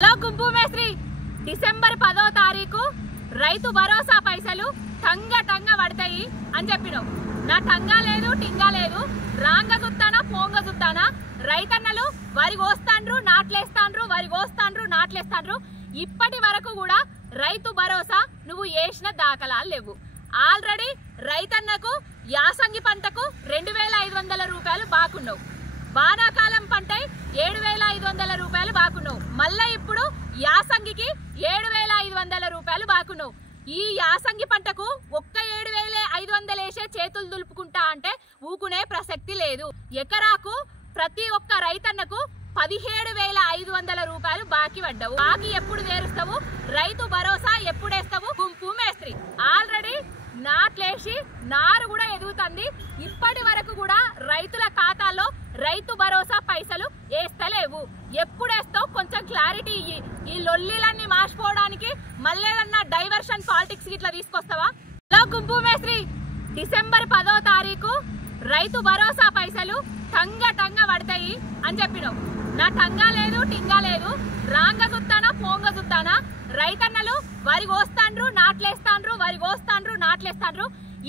Hello గుంపు మేస్త్రి, December 10వ తారీఖు రైతు భరోసా పైసలు టంగ పడతాయి అని చెప్పినావు. నా టంగా లేదు టింగా లేదు, రాంగ సుత్తానా పోంగ సుత్తానా. రైతన్నలు వరి కోస్తాండ్రు, నాట్లేస్తాండ్రు. ఇప్పటి వరకు కూడా రైతు భరోసా నువ్వు వేసిన దాఖలాలు లేవు. ఆల్రెడీ రైతన్నకు యాసంగి పంటకు 2500 రూపాయలు బాకున్నావు, వానాకాలం పంట 7500 రూపాయలు బాకున్నావు, మళ్ళా ఇప్పుడు యాసంగికి 7500 రూపాయలు బాకున్నావు. ఈ యాసంగి పంటకు ఒక్క 7500 వేసే చేతులు దులుపుకుంటా అంటే ఊకునే ప్రసక్తి లేదు. ఎకరాకు ప్రతి ఒక్క రైతన్నకు 17500 రూపాయలు బాకీ పడ్డావు. బాకీ ఎప్పుడు తీరుస్తావు? రైతు భరోసా ఎప్పుడేస్తావు? గుంపు మేస్త్రి ఆల్రెడీ నాట్లేసి నారు కూడా ఎదుగుతుంది. ఇప్పటి వరకు కూడా రైతుల ఖాతాలో రైతు భరోసా పైసలు వేస్తలేవు. ఎప్పుడేస్తావు? కొంచెం క్లారిటీ ఇయ్యి. ఈ లొల్లిలన్నీ మార్చిపోవడానికి మళ్ళేదన్నా డైవర్షన్ పాలిటిక్స్ ఇట్లా తీసుకొస్తావా? హలో గుంపు మేస్త్రి, డిసెంబర్ 10వ తారీఖు రైతు భరోసా పైసలు టంగ పడతాయి అని చెప్పినావు. నా టంగా లేదు టింగా లేదు, రాంగ సుత్తానా పోంగ సుత్తానా. రైతన్నలు వరి కోస్తాండ్రు, నాట్లేస్తాండ్రు.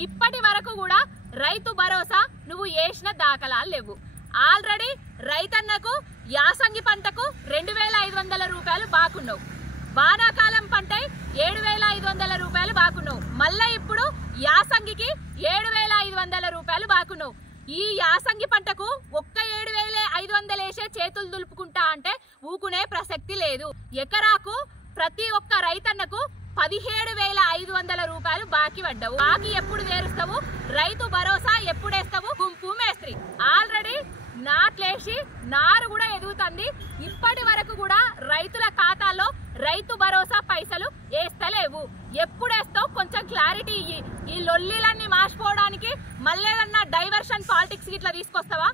ఇప్పటి వరకు కూడా రైతు భరోసా నువ్వు వేసిన దాఖలాలు లేవు. ఆల్రెడీ రైతన్నకు యాసంగి పంటకు 2500 రూపాయలు బాకున్నావు, వానాకాలం పంట 7500 రూపాయలు బాకున్నావు, మళ్ళా ఇప్పుడు యాసంగికి 7500 రూపాయలు బాకున్నావు. ఈ యాసంగి పంటకు ఒక్క 7500 వేసే చేతులు దులుపుకుంటా అంటే ఊకునే ప్రసక్తి లేదు. ఎకరాకు ప్రతి ఒక్క రైతన్నకు 17500 రూపాయలు బాకీ పడ్డావు. బాకీ ఎప్పుడు తీరుస్తావు? రైతు భరోసా ఎప్పుడేస్తావు? గుంపు మేస్త్రి ఆల్రెడీ నాట్లేసి నారు కూడా ఎదుగుతుంది. ఇప్పటి వరకు కూడా రైతుల ఖాతాలో రైతు భరోసా పైసలు వేస్తలేవు. ఎప్పుడేస్తావు? కొంచెం క్లారిటీ ఇయ్యి. ఈ లొల్లిలన్నీ మార్చిపోవడానికి మళ్ళేదన్నా డైవర్షన్ పాలిటిక్స్ ఇట్లా తీసుకొస్తావా?